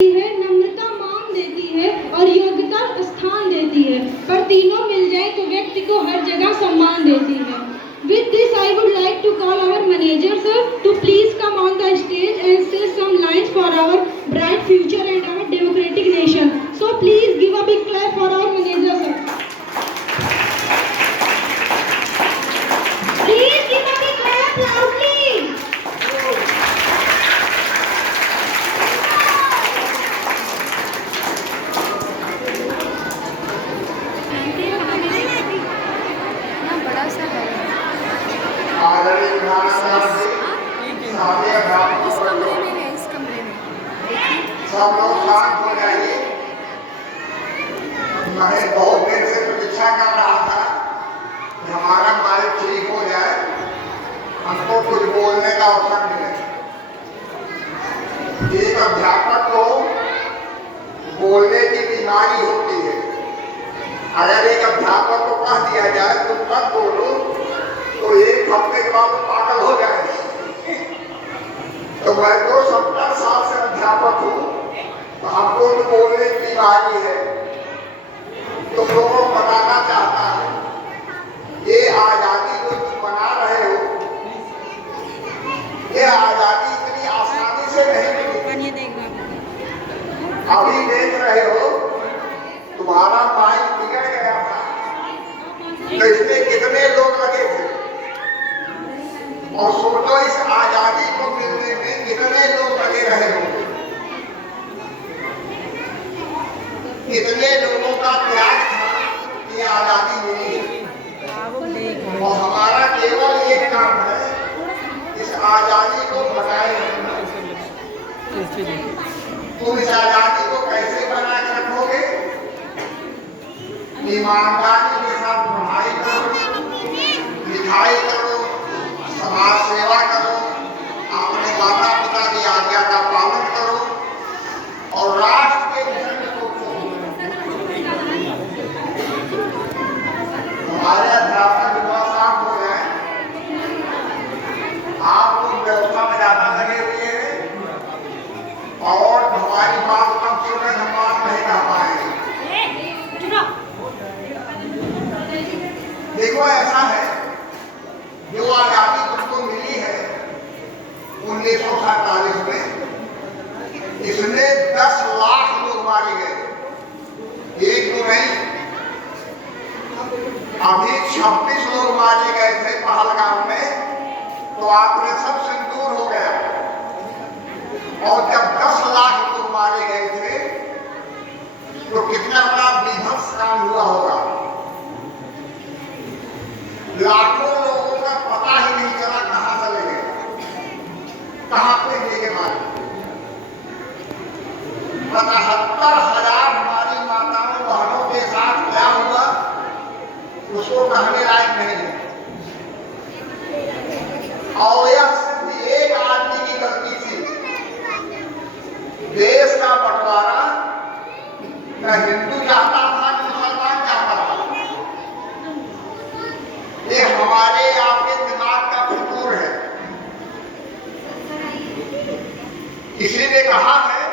है, नम्रता मान देती है और योग्यता स्थान देती है, पर तीनों मिल जाए तो व्यक्ति को हर जगह सम्मान देती है। With this, I would like to call our manager sir to please come on the stage and say some lines for our bright future and our democratic nation. So please give a big clap for our manager sir. Please give a big clap loudly. सब लोग शांत हो जाइए। मैं बहुत देर से प्रतीक्षा कर रहा था कि हमारा माइक ठीक हो जाए, हमको कुछ बोलने का अवसर मिले। एक अध्यापक को बोलने की बीमारी होती है। अगर एक अध्यापक को कह दिया जाए तुम मत बोलो तो एक हफ्ते के बाद पागल हो जाएंगे। तो मैं तो 70 साल से अध्यापक हूँ, तो हमको तो बोलने की बीमारी है। तो लोगों को बताना चाहता है ये आजादी जो तुम बना रहे हो, ये आजादी इतनी आसानी से नहीं मिली। अभी देख रहे हो तुम्हारा माइक बिगड़ गया था, तो इसमें कितने लोग लगे थे, और सोचो इस आजादी को मिलने में कितने लोग लगे रहे होंगे, कितने लोगों का त्याग था कि आजादी मिली है। और हमारा केवल एक काम है इस आजादी को बनाए रखना। तुम इस आजादी को कैसे बना के रखोगे? ईमानदारी के साथ पढ़ाई करो, लिखाई करो, समाज सेवा करो, अपने माता पिता की आज्ञा का पालन करो और राष्ट्र के विषय में सोचो। हमारे अध्यापक युवा साफ हो जाए, आप लोग व्यवस्था में ज्यादा लगे हुए हैं और हमारी बात कम सुन रहे, हम बात नहीं कर पाएंगे। देखो ऐसा है, जो आजादी तुमको मिली है 1947 में, इसमें 10 लाख लोग मारे गए, एक तो नहीं। अभी 26 लोग मारे गए थे पहलगाम में, तो ऑपरेशन सिंदूर हो गया। और जब 10 लाख लोग मारे गए थे तो कितना बड़ा विध्वंस काम हुआ होगा। लाखों लोगों का पता ही नहीं चला कहां चले गए, कहां पे लेके मारे। 75,000 हमारी माताओं बहनों के साथ क्या हुआ उसको कहने लायक नहीं है। और यह सिर्फ एक आदमी की गलती थी। देश का बंटवारा न हिंदू चाहता था न मुसलमान चाहता था। ये हमारे आपके दिमाग का फितूर है। किसी ने कहा है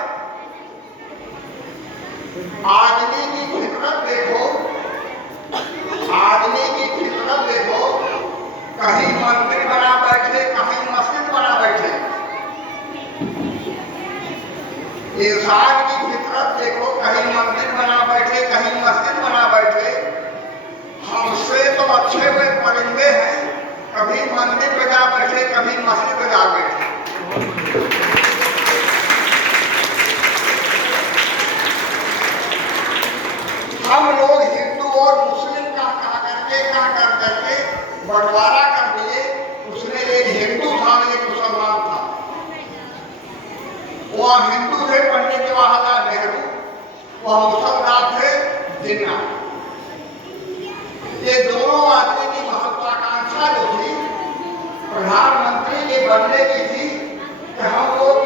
आदमी की फितरत देखो, आदमी की फितरत देखो, कहीं मंदिर बना बैठे, कहीं मस्जिद बना बैठे। इंसान की फितरत देखो, कहीं मंदिर बना बैठे, कहीं मस्जिद बना बैठे। हमसे तो अच्छे हुए परिंदे हैं, कभी मंदिर पे जा बैठे, कभी मस्जिद पे जा बैठे। हम लोग हिंदू और मुस्लिम का कर करके बंटवारा कर दिए। उसमें एक हिंदू था, एक मुसलमान था। वह हिंदू थे पंडित जवाहरलाल नेहरू, वह मुसलमान थे जिन्ना। ये दोनों आदमी की महत्वाकांक्षा जो थी प्रधानमंत्री के बनने की थी कि हम लोग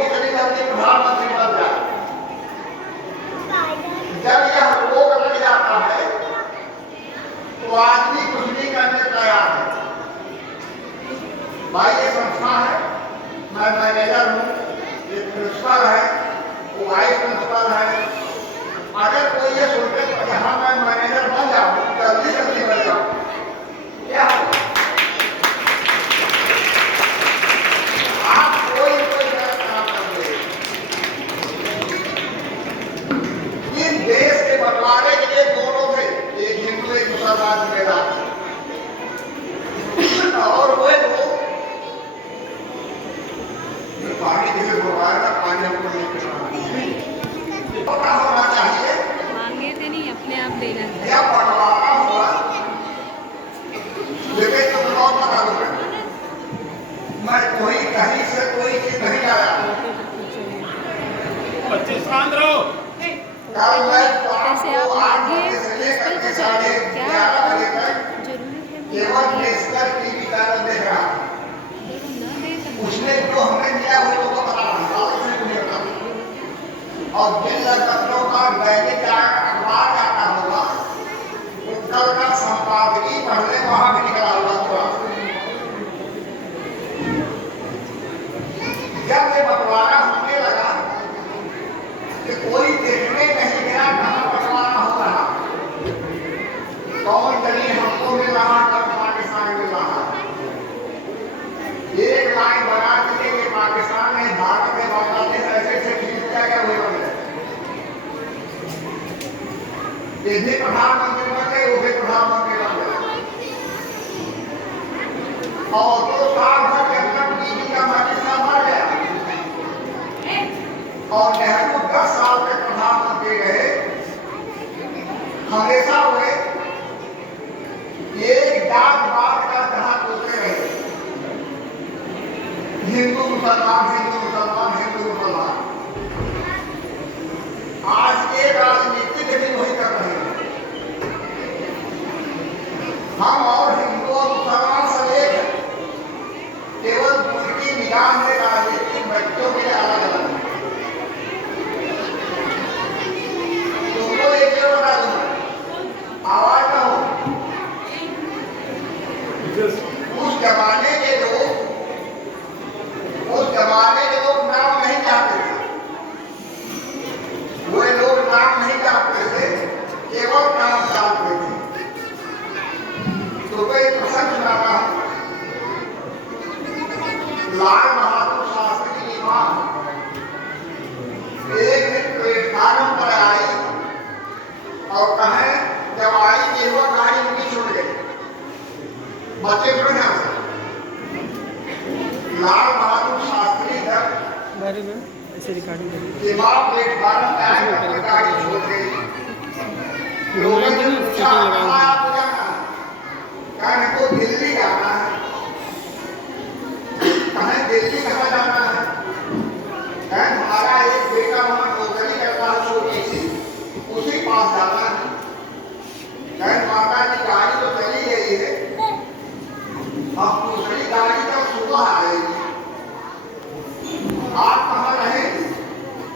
रहो। कल मैं कैसे आप आगे प्रिंसिपल को चाहिए क्या जरूरी है केवल नेशनल टीवी चैनल देख रहा था। उसमें जो हमने दिया वो लोगों को पता नहीं, उसने मुझे बता। और जिन नक्षत्रों का दैनिक अखबार आता होगा उत्कल का संपादकीय पढ़ने वहां भी निकला हुआ थोड़ा। जब ये बंटवारा होने लगा कि कोई देखने नहीं गया कहाँ बंटवारा हो रहा, कौन कहीं हमको मिल रहा, कब पाकिस्तान मिल रहा। एक लाइन बना दी कि पाकिस्तान ने भारत में बांग्लादेश ऐसे खींच दिया गया हुए बन गए। ये भी प्रधानमंत्री बन गए, वो भी प्रधानमंत्री बन गए। और 2 साल तक जब तक टीवी का मजिस्ट्रा मर गया और नेहरू 10 साल तक प्रधानमंत्री रहे, हमेशा हुए एक जातवाद का जहां होते रहे, हिंदू मुसलमान हिंदू मुसलमान हिंदू मुसलमान। आज के राजनीतिक भी वही कर रहे हैं। हम और हिंदू और मुसलमान सब एक है, केवल उनकी निगाह में राजनीतिक व्यक्तियों के अलग अलग है। तुमको एक जो बता दूं, आवाज ना हो। उस जमाने के लोग नाम नहीं चाहते थे, वे लोग नाम नहीं चाहते थे, केवल काम चाहते थे। तो मैं एक प्रसंग सुनाता हूं। लाल बहादुर शास्त्री की मां एक दिन प्लेटफार्म पर आई और कहे जब आई कि वो गाड़ी उनकी छूट गई, बच्चे थोड़े ना। लाल बहादुर शास्त्री बारे में ऐसे रिकॉर्डिंग करिए। दिमाग प्लेटफार्म पे आए तो गाड़ी छूट गई। लोगों ने पूछा कहाँ आपको जाना है? कहा हमको दिल्ली जाना है। कहा दिल्ली कहाँ जाना है? कहा हमारा एक बेटा वहाँ नौकरी करता है छोटी सी, उसी पास जाना है। कहा माता जी गाड़ी तो चली गई है, अब दूसरी गाड़ी तक सुबह आएगी, आप कहाँ रहेंगे?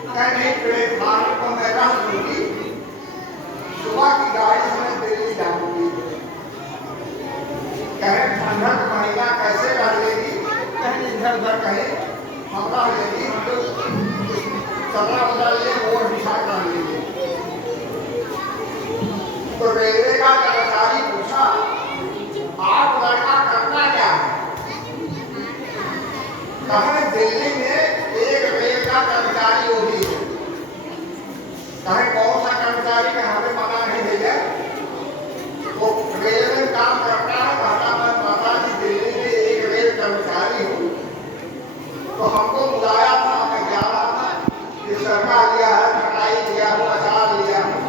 कहने प्लेटफार्म पर मैं रह लूंगी, सुबह की गाड़ी से मैं दिल्ली जाऊंगी। कहे ठंडा महीना कैसे रह लेगी? कहे इधर उधर कहे हम रह लेंगी, हम लोग चलना बदल ले और दिशा रह लेंगे। तो रेलवे का कर्मचारी पूछा आप लड़का करना क्या है? कहा दिल्ली में एक रेल का कर्मचारी वो भी है। कहे कौन सा कर्मचारी का हमें पता नहीं भैया, वो रेल में काम करता है। कहता मैं माता जी दिल्ली में एक रेल कर्मचारी हूँ, तो हमको बुलाया था, मैं जा रहा था कि सरकार लिया है, खटाई लिया हूँ, अचार लिया हूँ,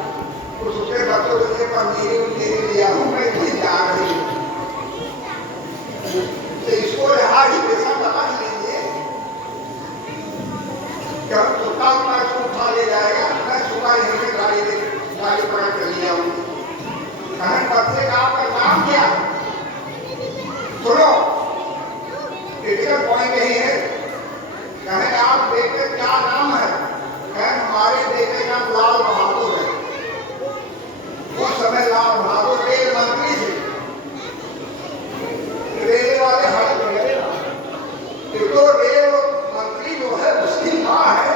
कुछ उसके बच्चों के लिए पनीरी उनीरी लिया हूँ, मैं नहीं जा रही हूँ। तो इसको यहाँ ही पैसा समझ लीजिए कि हम छोटा उतना इसको उठा ले जाएगा, मैं सुबह यहीं से गाड़ी पकड़ कर लिया हूँ। कहें बच्चे का आपका नाम क्या है? सुनो, क्रिटिकल पॉइंट यही है। कहें आप बेटे क्या नाम है? कहें हमारे बेटे का लाल बहादुर है। उस समय लाल बहादुर रेल मंत्री थे, रेल वाले हाथ में गए। तो रेल मंत्री जो है उसकी माँ है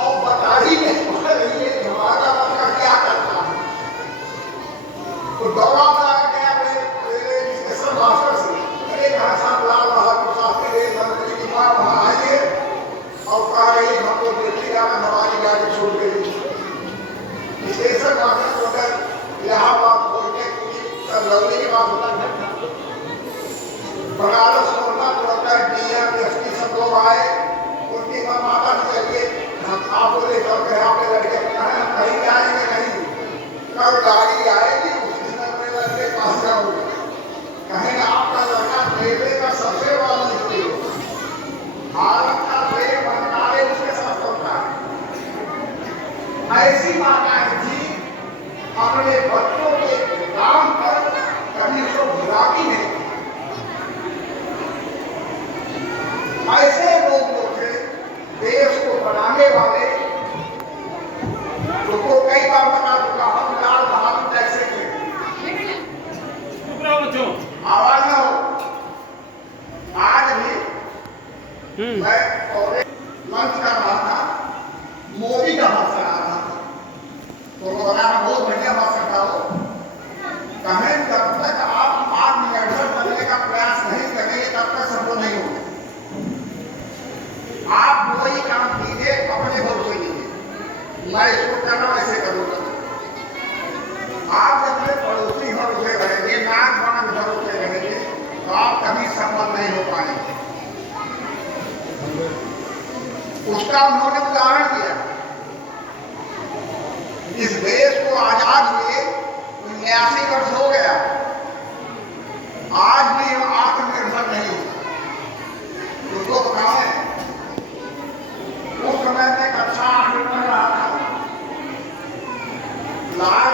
और बता ही नहीं पा रही है हमारा लड़का क्या करता है। तो दौड़ा गया रेलवे स्टेशन मास्टर से, अरे कहा साहब लाल बहादुर शास्त्री रेल मंत्री की माँ वहाँ आई है और कह रही है हमको दिल्ली जाना, हमारी गाड़ी छूट गई। ऐसी माताएं थी अपने बच्चों के काम पर कभी उसको भुलाती नहीं। ऐसे लोग जो थे देश को बनाने वाले, तो कई बार बता चुका हम लाल बहादुर जैसे थे। आवाज ना हो। आज भी मैं मंच कर रहा था, मोदी का भाषण आ रहा था, तो बताना बहुत बढ़िया भाषण था वो। कहें जब तक आप आत्मनिर्भर बनने का प्रयास नहीं करेंगे तब तक सफल नहीं होंगे। आप वही काम कीजिए अपने भरोसे कीजिए। मैं इसको कर रहा हूं, ऐसे करूंगा। आप अपने पड़ोसी भरोसे रहेंगे, नाक बांध भरोसे रहेंगे, तो आप कभी सफल नहीं हो पाएंगे। उसका उन्होंने उदाहरण दिया। इस देश को आजाद हुए 89 वर्ष हो गया, आज भी हम आत्मनिर्भर नहीं हुए। उसको बताएं, उस समय में कक्षा 8 में पढ़ रहा था।